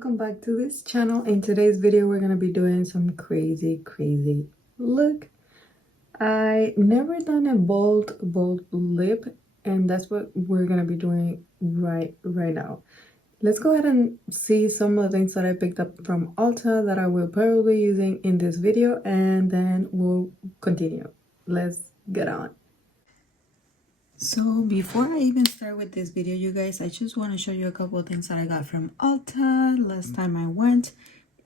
welcome back to this channel. In today's video we're gonna be doing some crazy look. I never done a bold lip, and that's what we're gonna be doing right now. Let's go ahead and see some of the things that I picked up from Ulta that I will probably be using in this video, and then we'll continue. Let's get on. So before I even start with this video, you guys, I just want to show you a couple of things that I got from Ulta last time I went.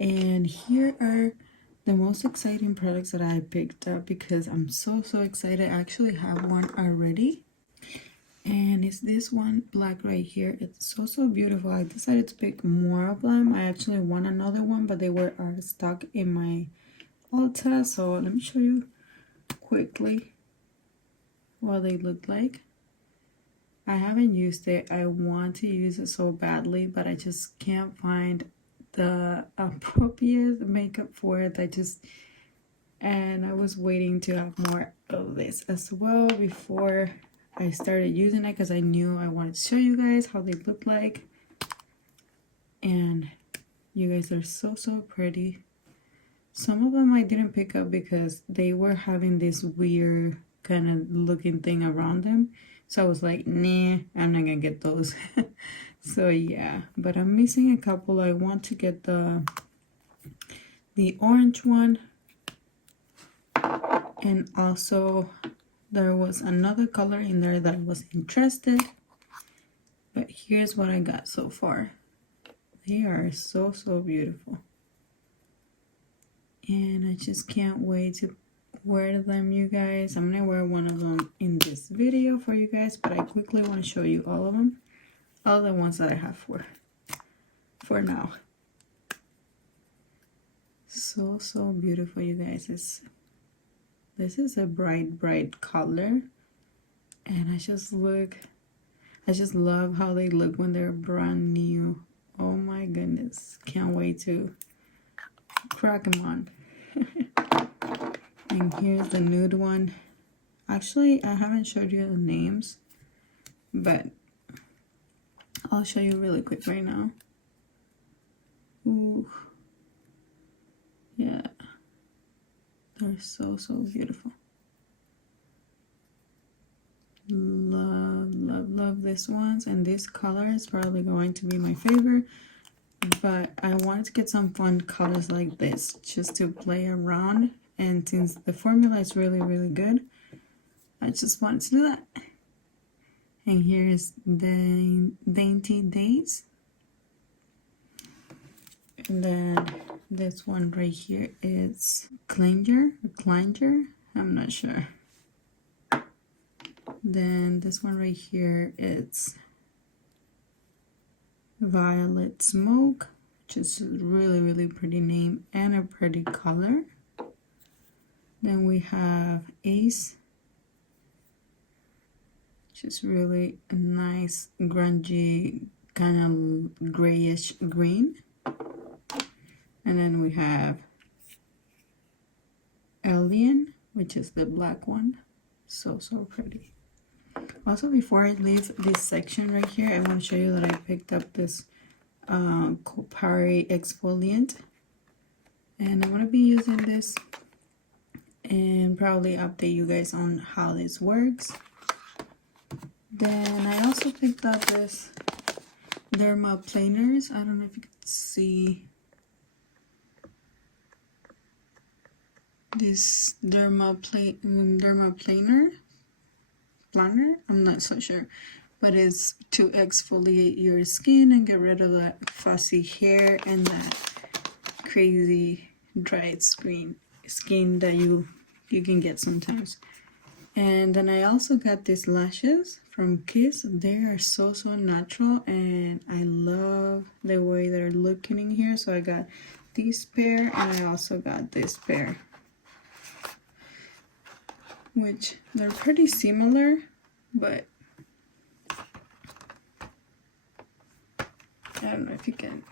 And here are the most exciting products that I picked up because I'm so excited. I actually have one already. And it's this one black right here. It's so beautiful. I decided to pick more of them. I actually want another one, but they were out of stock in my Ulta. So let me show you quickly what they look like. I haven't used it. I want to use it so badly, but I just can't find the appropriate makeup for it. And I was waiting to have more of this as well before I started using it because I knew I wanted to show you guys how they look like. And you guys are so pretty. Some of them I didn't pick up because they were having this weird kind of looking thing around them. So I was like, nah, I'm not gonna get those. So yeah, but I'm missing a couple. I want to get the orange one. And also there was another color in there that I was interested. But here's what I got so far. They are so beautiful. And I just can't wait to wear them, you guys. I'm gonna wear one of them in this video for you guys, but I quickly want to show you all of them, all the ones that I have for now. So beautiful, you guys. This is a bright color, and I just love how they look when they're brand new. Oh my goodness, can't wait to crack them on. And here's the nude one. Actually, I haven't showed you the names, but I'll show you really quick right now. Ooh. Yeah. They're so beautiful. Love this ones, and this color is probably going to be my favorite. But I wanted to get some fun colors like this just to play around. And since the formula is really good, I just wanted to do that. And here's the Dainty Days. And then this one right here is Clinger. I'm not sure. Then this one right here, it's Violet Smoke, which is a really pretty name and a pretty color. Then we have Ace, which is really a nice grungy kind of grayish green. And then we have Alien, which is the black one. So pretty. Also, before I leave this section right here, I want to show you that I picked up this Kopari exfoliant, and I'm going to be using this and probably update you guys on how this works. Then I also picked up this dermaplaners. I don't know if you can see this dermaplaner planner. I'm not so sure, but it's to exfoliate your skin and get rid of that fussy hair and that crazy dried skin that you can get sometimes. And then I also got these lashes from Kiss. They are so natural, and I love the way they're looking in here. So I got this pair, and I also got this pair, which they're pretty similar, but I don't know if you can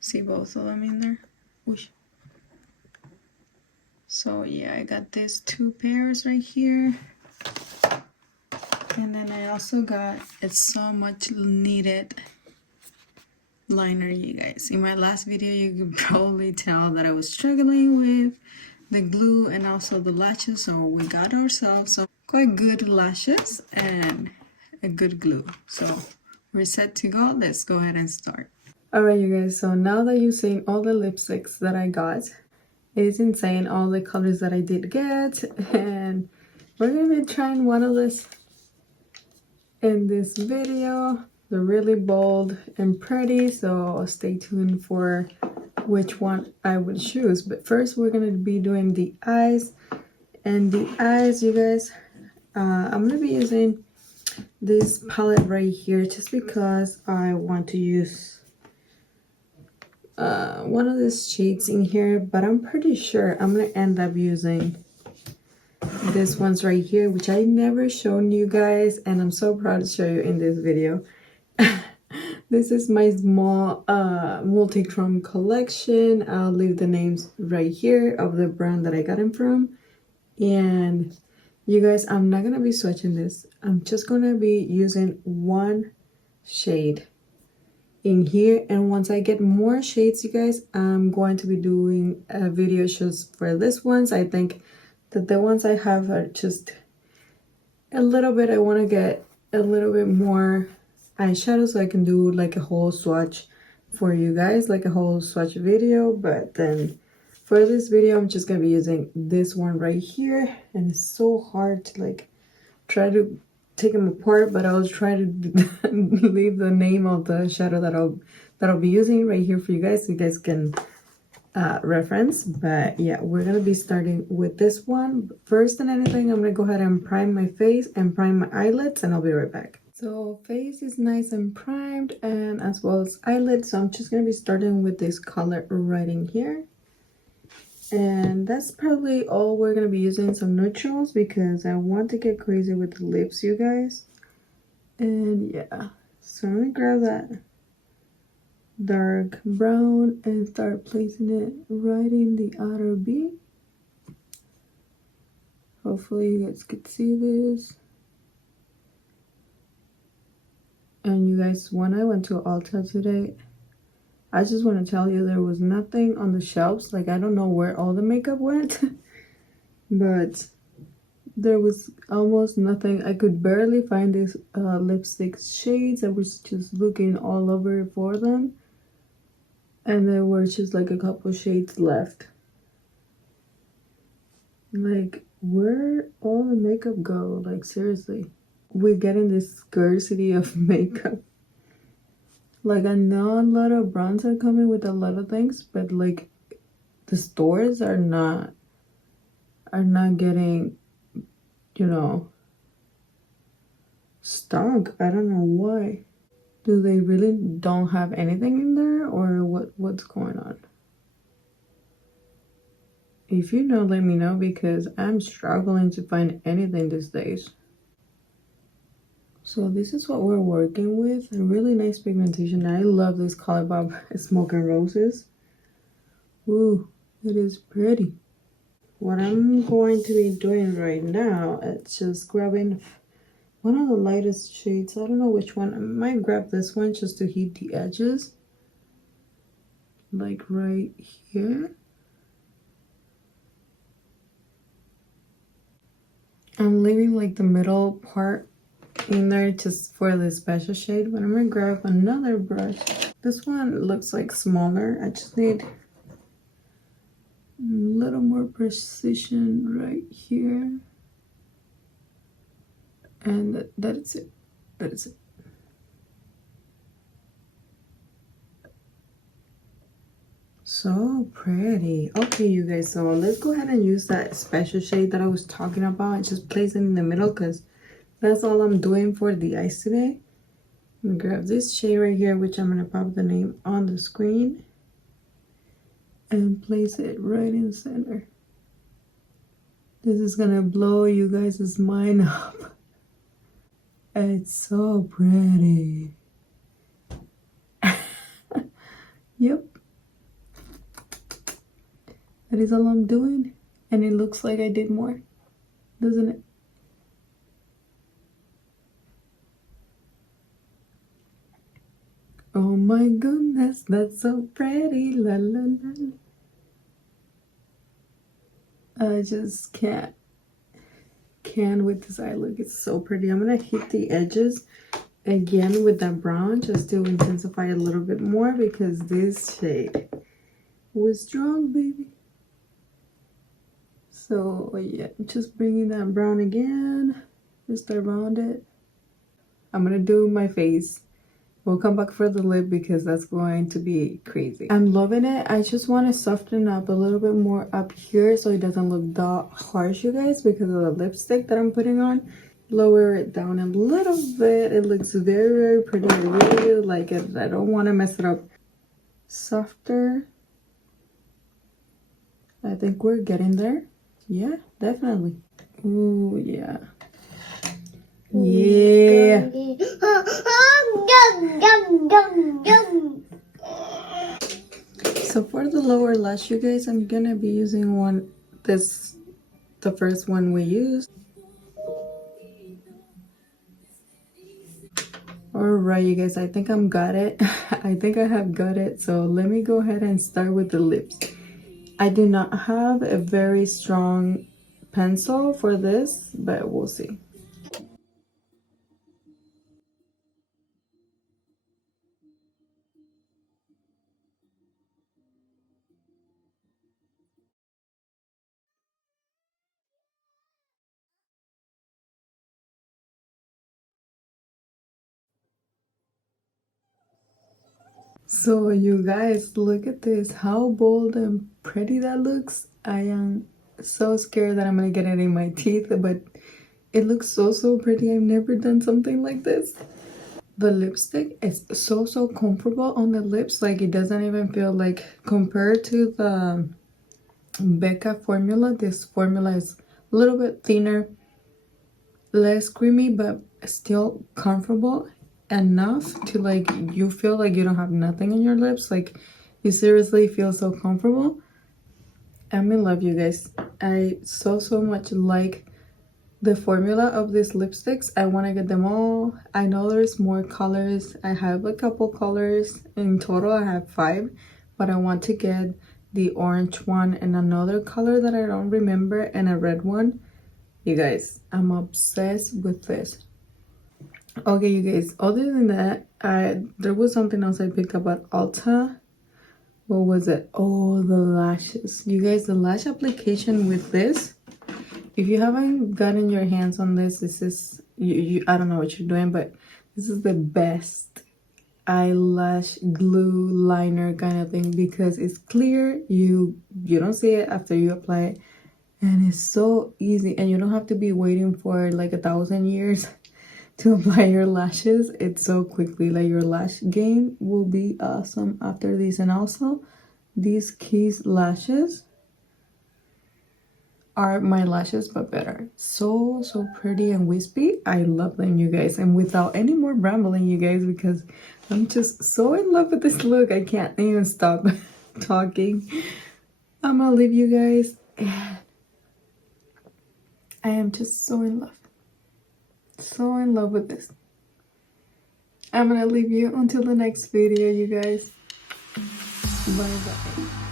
see both of them in there. Whoosh. So yeah, I got these two pairs right here. And then I also got, it's so much needed, liner, you guys. In my last video, you could probably tell that I was struggling with the glue and also the lashes, so we got ourselves some quite good lashes and a good glue. So we're set to go. Let's go ahead and start. Alright, you guys, so now that you've seen all the lipsticks that I got, it is insane all the colors that I did get, and we're gonna be trying one of this in this video. They're really bold and pretty, so stay tuned for which one I would choose. But first we're gonna be doing the eyes, and the eyes, you guys, I'm gonna be using this palette right here just because I want to use one of these shades in here, but I'm pretty sure I'm gonna end up using this one's right here, which I never shown you guys, and I'm so proud to show you in this video. This is my small multi-chrome collection. I'll leave the names right here of the brand that I got them from. And you guys, I'm not gonna be swatching this. I'm just gonna be using one shade in here, and once I get more shades, you guys, I'm going to be doing a video just for this ones. I think that the ones I have are just a little bit. I want to get a little bit more eyeshadow so I can do like a whole swatch for you guys, like a whole swatch video. But then for this video, I'm just gonna be using this one right here, and it's so hard to like try to take them apart, but I'll try to leave the name of the shadow that I'll be using right here for you guys so you guys can reference. But yeah, we're gonna be starting with this one first. And anything, I'm gonna go ahead and prime my face and prime my eyelids, and I'll be right back. So face is nice and primed, and as well as eyelids, so I'm just gonna be starting with this color right in here. And that's probably all we're gonna be using, some neutrals, because I want to get crazy with the lips, you guys. And yeah, so I'm gonna grab that dark brown and start placing it right in the outer B. Hopefully you guys could see this. And you guys, when I went to Ulta today, I just want to tell you there was nothing on the shelves. Like, I don't know where all the makeup went, but there was almost nothing. I could barely find these lipstick shades. I was just looking all over for them, and there were just like a couple shades left. Like, where all the makeup go? Like, seriously, we're getting this scarcity of makeup. Like, I know a lot of brands are coming with a lot of things, but like the stores are not getting, you know, stock. I don't know why. Do they really don't have anything in there, or what's going on? If you know, let me know, because I'm struggling to find anything these days. So this is what we're working with. A really nice pigmentation. I love this ColourPop Smoke and Roses. Ooh, it is pretty. What I'm going to be doing right now is just grabbing one of the lightest shades. I don't know which one. I might grab this one just to heat the edges. Like right here. I'm leaving like the middle part in there just for the special shade, but I'm gonna grab another brush. This one looks like smaller. I just need a little more precision right here, and that's it. That's it. So pretty. Okay, you guys, so let's go ahead and use that special shade that I was talking about and just place it in the middle, because that's all I'm doing for the eyes today. I'm gonna grab this shade right here, which I'm gonna pop the name on the screen, and place it right in the center. This is gonna blow you guys' mind up. It's so pretty. Yep. That is all I'm doing. And it looks like I did more, doesn't it? Oh my goodness, that's so pretty. La la la. I just can't with this eye look. It's so pretty. I'm gonna hit the edges again with that brown just to intensify a little bit more because this shade was strong, baby. So yeah, just bringing that brown again just around it. I'm gonna do my face. We'll come back for the lip because that's going to be crazy. I'm loving it. I just want to soften up a little bit more up here so it doesn't look that harsh, you guys, because of the lipstick that I'm putting on. Lower it down a little bit. It looks very, very pretty. I really, really like it. I don't want to mess it up. Softer. I think we're getting there. Yeah, definitely. Ooh, yeah. Yeah. So for the lower lash, you guys, I'm gonna be using the first one we used. Alright, you guys, I think I'm got it. I think I have got it. So let me go ahead and start with the lips. I do not have a very strong pencil for this, but we'll see. So you guys, look at this. How bold and pretty that looks. I am so scared that I'm gonna get it in my teeth, but it looks so, so pretty. I've never done something like this. The lipstick is so, so comfortable on the lips. Like, it doesn't even feel like, compared to the Becca formula, this formula is a little bit thinner, less creamy, but still comfortable enough to, like, you feel like you don't have nothing in your lips. Like, you seriously feel so comfortable. I'm in love, you guys. I so, so much like the formula of these lipsticks. I want to get them all. I know there's more colors. I have a couple colors. In total, I have 5, but I want to get the orange one and another color that I don't remember and a red one. You guys, I'm obsessed with this. Okay, you guys, other than that, there was something else I picked up at Ulta. What was it? Oh, the lashes. You guys, the lash application with this, if you haven't gotten your hands on this, this is I don't know what you're doing, but this is the best eyelash glue liner kind of thing because it's clear. You don't see it after you apply it, and it's so easy, and you don't have to be waiting for like 1,000 years to apply your lashes. It's so quickly. Like, your lash game will be awesome after this. And also, these Keys lashes are my lashes but better. So, so pretty and wispy. I love them, you guys. And without any more rambling, you guys, because I'm just so in love with this look, I can't even stop talking. I'm gonna leave you guys. I am just so in love with this. I'm gonna leave you until the next video, you guys. Bye bye.